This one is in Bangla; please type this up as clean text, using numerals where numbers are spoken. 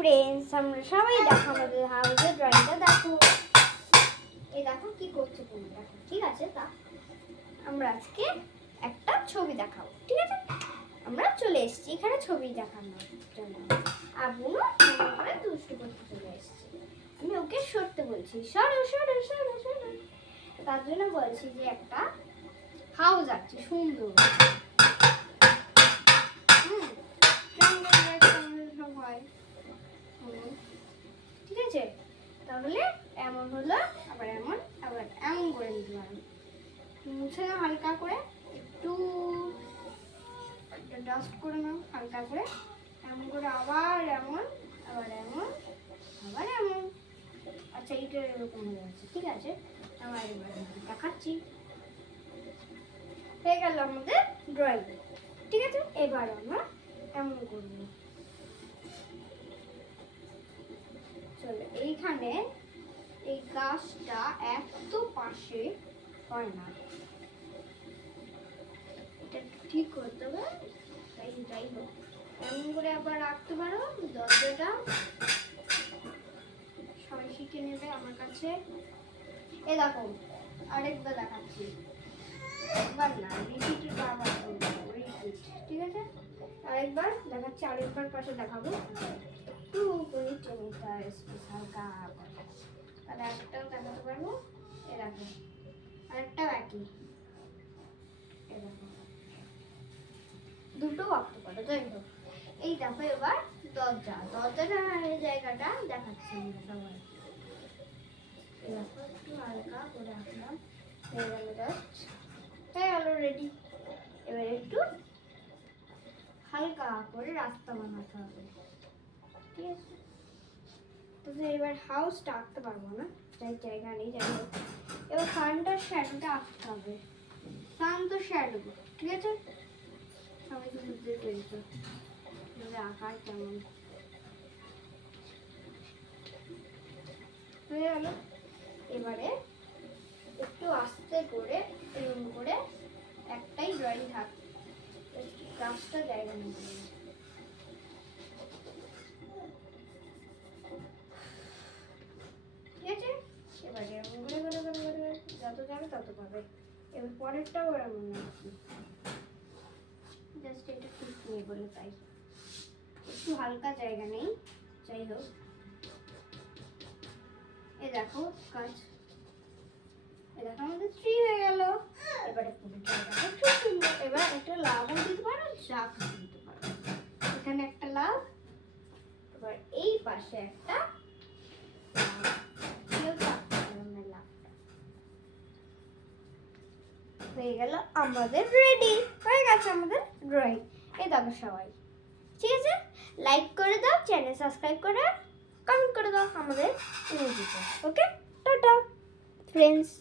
ফ্রেন্ডস, আমরা সবাই দেখো আমাদের হাউসের ড্রয়িংটা দেখো। এই দেখো কি করছে তুমি, দেখো ঠিক আছে। তা আমরা আজকে একটা ছবি দেখাবো, ঠিক আছে? আমরা চলে এসেছি এখানে ছবি দেখানোর জন্য। আবু করে দুষ্টু করতে চলে এসেছি। আমি ওকে সরতে বলছি, সরো সরো সরো সরো। তার জন্য বলছি যে একটা হাউস আছে সুন্দর। ঠিক আছে, তাহলে এমন হলো, আবার এমন, আবার এমন করে নিতে পারবো। মুছে নাও হালকা করে, একটু ডাস্ট করে নাও হালকা করে, এমন করে আবার এমন, আবার এমন, আবার এমন। আচ্ছা এইটা এরকম হয়ে যাচ্ছে, ঠিক আছে। আমার এবার দেখাচ্ছি, হয়ে গেল আমাদের ড্রয়িং, ঠিক আছে। এবার আমরা এমন করবো। চলো এইখানে এই গাছটা এত পাশে হয় না, এটা ঠিক করতে হবে। যাই হোক, এমন করে আবার রাখতে পারো। দরজাটা সবাই শিখে নেবে আমার কাছে। এ দেখো আরেকবার দেখাচ্ছি, একবার না, রিপিটের বারবার রিপিট, ঠিক আছে। আরেকবার দেখাচ্ছি, আরেকবার পাশে দেখাবো। একটু করে টেনিটা হালকা তাহলে একটাও দেখাতে পারবো। এ দেখো আরেকটাও একই, এ দেখো দুটো আঁকতে পারো। যাই হোক, এই দেখো এবার দরজাটা এই জায়গাটা দেখাচ্ছি আমরা সবাই। এই দেখো একটু হালকা করে আঁকলাম, হয়ে গেল জাস্ট, হয়ে গেল রেডি। এবার একটু হালকা করে রাস্তা বানাতে হবে, ঠিক আছে। তো এবার হাউসটা আঁকতে পারবো না, যাই জায়গা নেই। যাই হোক, এবার সানটার শ্যাডোটা আঁকতে হবে। সান তো শ্যাডো, ঠিক আছে। সবাই তো বুঝতে পেরেছো আঁকার কেমন হয়ে গেল। এবারে একটু আস্তে করে এরকম করে একটাই ড্রয়িং থাক, গাছটা জায়গা নিয়ে, ঠিক আছে। এবারে এরকম করে করে করে করে যত যাবে তত পাবে। এবার পরেরটাও এমন নাকি, জাস্ট এটা ঠিক নেই বলে তাই একটু হালকা জায়গা নেই। যাই হোক, এ দেখো কাজ, এ দেখো আমাদের ট্রি হয়ে গেল। এবারে পুরো জায়গাটা খুব সুন্দর। এবার একটা লাভও দিতে পারো, শাক দিতে পারো। এখানে একটা লাভ, এবার এই পাশে একটা হয়ে গেল আমাদের রেডি, হয়ে গেছে আমাদের ড্রয়িং। এই দেখো সবাই, ঠিক আছে। লাইক করে দাও, চ্যানেল সাবস্ক্রাইব করে, কমেন্ট করে দাও আমাদের ইউটিউবে। ওকে, টাটা ফ্রেন্ডস।